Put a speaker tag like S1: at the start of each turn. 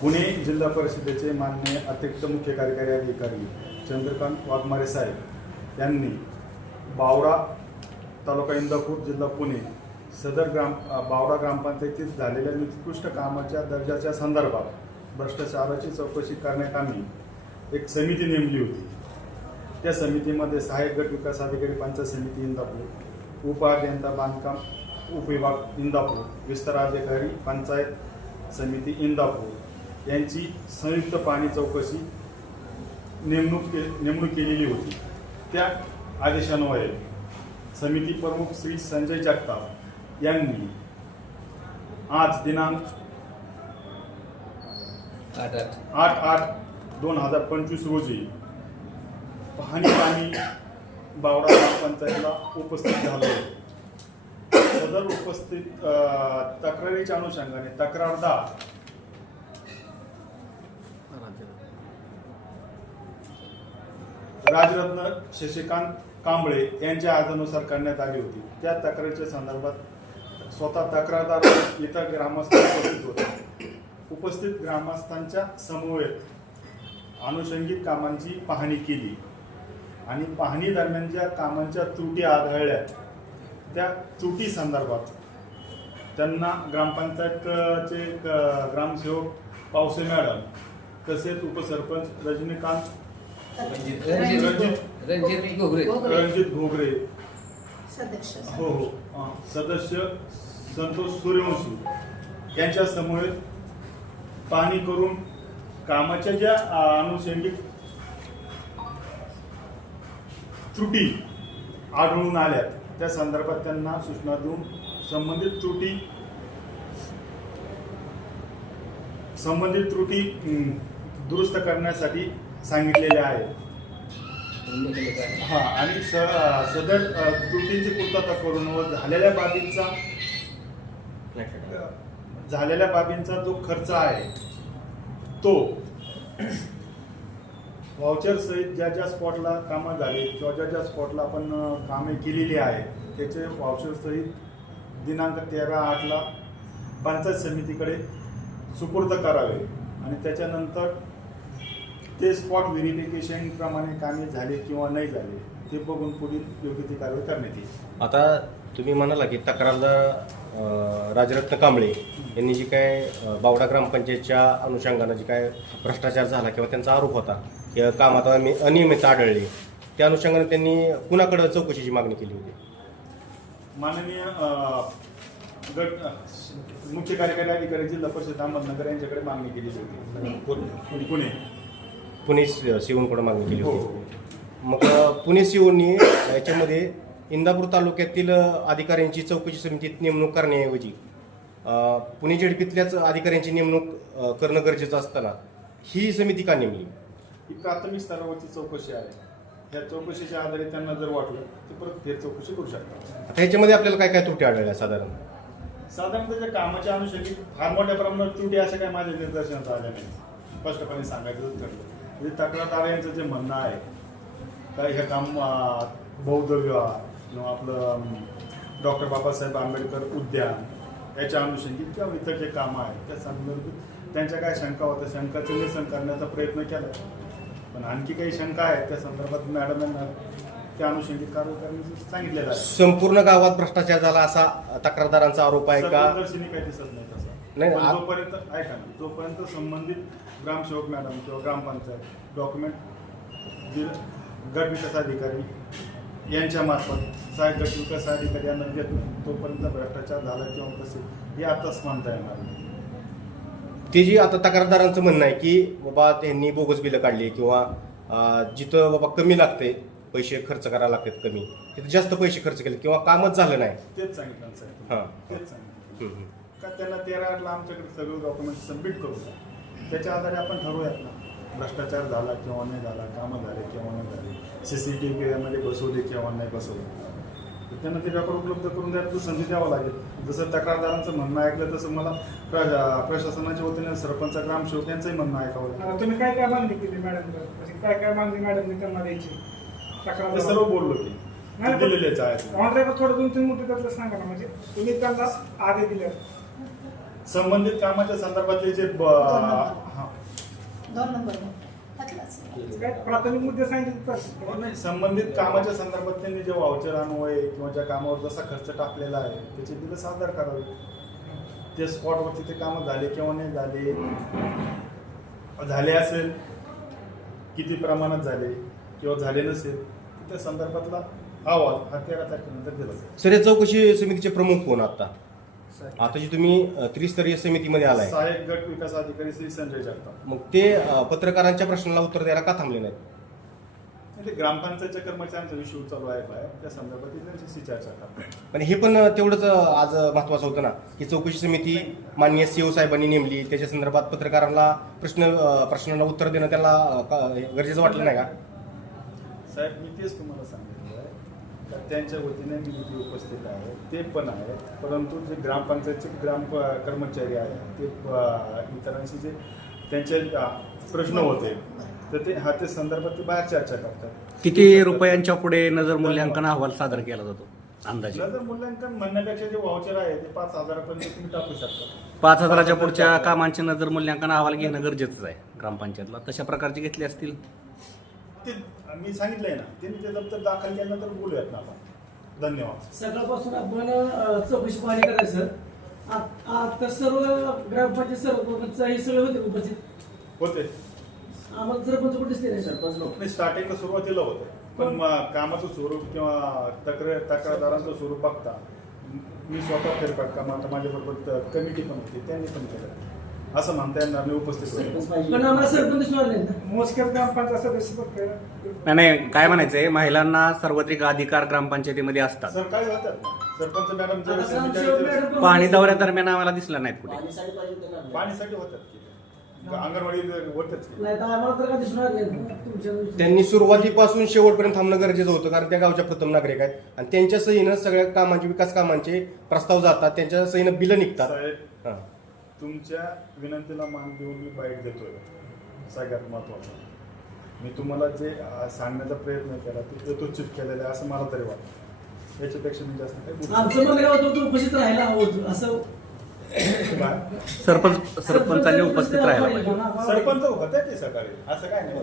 S1: पुणे जिल्हा परिषदेचे माननीय अतिरिक्त मुख्य कार्यकारी अधिकारी चंद्रकांत वाघमारे साहेब यांनी बावडा तालुका इंदापूर जिल्हा पुणे सदर ग्राम अ, बावडा ग्रामपंचायतीत झालेल्या निकृष्ट कामाच्या दर्जाच्या संदर्भात भ्रष्टाचाराची चौकशी करण्यात आम्ही एक समिती नेमली होती. त्या समितीमध्ये सहाय्यक गट विकास अधिकारी पंचायत समिती इंदापूर उपअभियंता बांधकाम उपविभाग इंदापूर विस्तार अधिकारी पंचायत समिती इंदापूर यांची संयुक्त पाणी चौकशी नेमणूक के नेमणूक केलेली होती. त्या आदेशान्वये समिती प्रमुख श्री संजय जगताप यांनी आज दिनांक
S2: आठ आठ.
S1: दोन हजार पंचवीस रोजी पाहणी पाणी बावडा ग्रामपंचायतीला उपस्थित झालो. सदर उपस्थित तक्रारीच्या अनुषंगाने तक्रारदार राजरत्न शशिकांत कांबळे यांच्या आजानुसार करण्यात आली होती. त्या तक्रारीच्या संदर्भात स्वतः तक्रारदार इतर ग्रामस्थ उपस्थित होते. उपस्थित ग्रामस्थांच्या समवेत अनुषंगिक कामांची पाहणी केली आणि पाहणी दरम्यान ज्या कामांच्या त्रुटी आढळल्या त्या त्रुटी संदर्भात त्यांना ग्रामपंचायतचे ग्रामसेवक पावसे मॅडम तसेच उपसरपंच रजनीकांत
S2: रणजित. रणजित. घोगरे.
S1: रणजित घोगरे.
S3: सदस्य
S1: हो हो. सदस्य संतोष सूर्यवंशी. यांच्या समवेत पाहणी करून कामाच्या ज्या अं, अनुषंगिक त्रुटी आढळून आल्या त्या संदर्भात त्यांना सूचना देऊन संबंधित त्रुटी संबंधित त्रुटी दुरुस्त करण्यासाठी सांगितलेल्या आहेत हा आणि स- सदर त्रुटींची पूर्तता करून व झालेल्या बाबींचा झालेल्या बाबींचा जो खर्च आहे तो वाउचर सहित ज्या ज्या स्पॉटला कामं झाली किंवा ज्या ज्या स्पॉटला आपण कामे केलेली आहे त्याचे वाउचर सहित दिनांक तेरा आठला पंचायत समितीकडे सुपूर्द करावे. आणि त्याच्यानंतर ते स्पॉट व्हेरिफिकेशन प्रमाणे कामे झाले किंवा नाही झाले ते बघून पुढील योग्य ती कारवाई करण्यात येईल.
S4: आता तुम्ही म्हणाला की तक्रारदार अं, राजरत्न कांबळे यांनी जी काय अं, बावडा ग्रामपंचायतच्या अनुषंगानं जी काय भ्रष्टाचार झाला किंवा त्यांचा आरोप होता की कामात अनि- अनियमितता आढळली त्या अनुषंगाने त्यांनी कुणाकडे चौकशीची मागणी केली होती?
S1: माननीय अ, गट अ, मुख्य कार्यकारी अधिकारी जिल्हा परिषद अहमदनगर यांच्याकडे मागणी केलेली होती. पुणे- पुणे
S4: पुणे सीओनकडे मागणी केली
S1: हो
S4: होती. मग पुणे सीओनी याच्यामध्ये इंदापूर तालुक्यातील अधिकाऱ्यांची चौकशी समितीत नेमणूक करण्याऐवजी पुणे झेडपीतल्याच अधिकाऱ्यांची नेमणूक करणं गरजेचं असताना ही समिती का नेमली?
S1: ही प्राथमिक स्तरावरची चौकशी आहे. या चौकशीच्या आधारे त्यांना जर वाटलं तर परत फेर चौकशी करू शकतात.
S4: आता ह्याच्यामध्ये आपल्याला काय काय त्रुटी आढळल्या साधारण?
S1: साधारणतः ज्या कामाच्या अनुषंगिक फार मोठ्या प्रमाणात त्रुटी अशा काही माझ्या निदर्शनात आल्या नाही स्पष्टपणे सांगायचं ठरलं म्हणजे तक्रारदार यांचं जे म्हणणं आहे तर हे काम बौद्ध विवाह किंवा आपलं डॉक्टर बाबासाहेब आंबेडकर उद्यान याच्या अनुषंगिक किंवा इतर जे कामं आहेत त्या संदर्भात त्यांच्या काय शंका होत्या? शंकाचं निरसन करण्याचा प्रयत्न केला. पण आणखी काही शंका आहेत त्या संदर्भात मॅडम यांना त्या अनुषंगिक कारवाई करण्याचं सांगितलेलं आहे.
S4: संपूर्ण गावात भ्रष्टाचार झाला असा तक्रारदारांचा आरोप आहे का?
S1: दिसत नाही.
S4: नाही,
S1: पण
S4: आ-
S1: जोपर्यंत ऐका ना जोपर्यंत संबंधित ग्रामसेवक मॅडम किंवा ग्रामपंचायत डॉक्युमेंट गट विकास अधिकारी यांच्या मार्फत सहाय्यक गट विकास अधिकारी यांना देत नाही तोपर्यंत भ्रष्टाचार झाला किंवा कसे हे आताच म्हणता येणार नाही.
S4: ते जी आता तक्रारदारांचं म्हणणं आहे की बाबा त्यांनी बोगस बिलं काढली किंवा अं, जिथं बाबा कमी लागते पैसे खर्च करायला लागतात कमी तिथं जास्त पैसे खर्च केले किंवा कामच झालं नाही.
S1: तेच सांगितलं ना साहेब
S4: हां.
S1: तेच सांगितलं.
S4: हम्म, हम्म.
S1: का त्यांना तेरा आठला आमच्याकडे सगळे डॉक्युमेंट सबमिट करू? द्या त्याच्या आधारे आपण ठरवूयात ना. भ्रष्टाचार झाला किंवा नाही झाला कामं झाले किंवा नाही झाले सी सी टी व्ही मध्ये बसवले किंवा नाही बसवले. तर त्यांना ते रेकॉर्ड उपलब्ध करून द्यायला संधी द्यावं लागेल. जसं तक्रारदारांचं म्हणणं ऐकलं तसं मला प्र- प्रशासनाच्या वतीने सरपंच ग्रामसेवक यांचंही म्हणणं ऐकावं लागेल.
S5: तुम्ही काय काय मागणी केली मॅडम म्हणजे काय काय मागणी मॅडमने त्यांना द्यायची?
S1: ते सर्व बोललो की.
S5: नाही,
S1: ते दिलेलेच आहेत
S5: ऑनलाईन थोडं दोन तीन मुद्दे त्यातलं सांगा ना. म्हणजे तुम्ही त्यांना आधी दिले
S1: संबंधित कामाच्या संदर्भातले जे ब-. हा.
S3: दोन नंबर हातलाच
S5: काय प्राथमिक मुद्दे सांगितले
S1: हो. नाही, संबंधित कामाच्या संदर्भात त्यांनी जे वाउचर अन्वय किंवा ज्या कामावर जसा खर्च टाकलेला आहे त्याचे बिल सादर करावे ते स्पॉटवरती ते कामं झाले किंवा नाही झाले झाले असेल किती प्रमाणात झाले किंवा झाले नसेल त्या संदर्भातला अहवाल हा तेरा तारखेनंतर दिला जाईल
S4: सर या चौकशी समितीचे प्रमुख कोण आता आता जी तुम्ही त्रिस्तरीय समितीमध्ये आलाय.
S1: सहाय्यक गट विकास अधिकारी श्री संजय जगताप.
S4: मग ते पत्रकारांच्या प्रश्नाला उत्तर द्यायला का थांबले नाहीत?
S1: म्हणजे ग्रामपंचायतच्या कर्मचाऱ्यांचा इश्यू चालू आहे त्या संदर्भात त्यांच्याशी चर्चा करतात
S4: पण हे पण तेवढंच आज महत्वाचं होतं ना की चौकशी समिती माननीय सीओ साहेबांनी नेमली त्याच्या संदर्भात पत्रकारांना प्रश्न अ, प्रश्नाला उत्तर देणं त्याला गरजेचं वाटलं नाही का?
S1: साहेब मी तेच तुम्हाला सांगितलं त्यांच्या वतीने मी तिथे उपस्थित आहे. ते पण आहे. परंतु जे ग्रामपंचायतचे ग्राम कर्मचारी आहेत ते इतरांशी जे त्यांचे प्रश्न होते तर ते हा ते संदर्भात ते बाहेर चर्चा करतात.
S6: किती रुपयांच्या पुढे नजर मूल्यांकन अहवाल सादर केला जातो अंदाजे?
S1: नंतर मूल्यांकन म्हणण्यापेक्षा जे वाउचर आहे ते पाच हजारापर्यंत तुम्ही टाकू शकता.
S6: पाच हजाराच्या पुढच्या कामांचे नजर मूल्यांकन अहवाल घेणं गरजेचंच आहे ग्रामपंचायतला. तशा प्रकारचे घेतले असतील?
S1: ते मी सांगितलंय ना त्यांनी ते दप्तर दाखल केल्यानंतर बोलूयात ना आपण. धन्यवाद.
S7: सकाळपासून आपण अ, चौकशी पाहणी करायचं. आ- आता सर्व ग्रामपंचायत सरपंच हे सगळे होते उपस्थित.
S1: होते.
S7: आम्हाला सरपंच कुठे दिसले नाही. सरपंच लोक.
S1: नाही स्टार्टिंगला सुरुवातीला होतं. पण मग कामाचं स्वरूप किंवा तक्रार तक्रारदारांचं स्वरूप बघता. मी स्वतः फेरफटका आता माझ्याबरोबर कमिटी पण होती त्यांनी पण केलं. असं म्हणता येणार नाही उपस्थित होते
S7: पण आम्हाला सरपंच दिसून आले नाही ना.
S5: मोजक्यात ग्रामपंचायत सदस्य फक्त
S6: नाही, नाही काय म्हणायचंय? महिलांना सार्वत्रिक अधिकार ग्रामपंचायतीमध्ये असतात.
S1: सरकारी होतात ना सरपंच मॅडम
S7: आता
S1: ज्यावेळेस
S7: ग्रामसेवक
S1: समिती
S7: मॅडम पण-
S6: दौऱ्यादरम्यान आम्हाला दिसला नाहीत कुठे.
S1: पाणीसाठी होतात की अंगणवाडी होतात की
S7: नाही? तर आम्हाला तर नाही. तुमच्या
S4: त्यांनी सुरुवातीपासून शेवटपर्यंत थांबणं गरजेचं होतं कारण त्या गावच्या प्रथम नागरिक आहेत. आणि त्यांच्या सहीनं सगळ्या कामांचे विकास कामांचे प्रस्ताव जातात त्यांच्या सहीनं बिलं निघतात.
S1: साहेब
S4: हां.
S1: तुमच्या विनंतीला मान देऊन मी बाईट देतोय. सगळ्यात महत्वाचं. मी तुम्हाला जे सांगण्याचा प्रयत्न केला ते यथोचित केलेलं आहे असं मला तरी वाटतं. याच्यापेक्षा मी जास्त काही
S7: तू उपस्थित होतं असं.
S6: सरपंच सरपंचांनी उपस्थित राहायला पाहिजे
S7: पाहिजे
S1: सरपंच होते की सकाळी. असं काय नाही.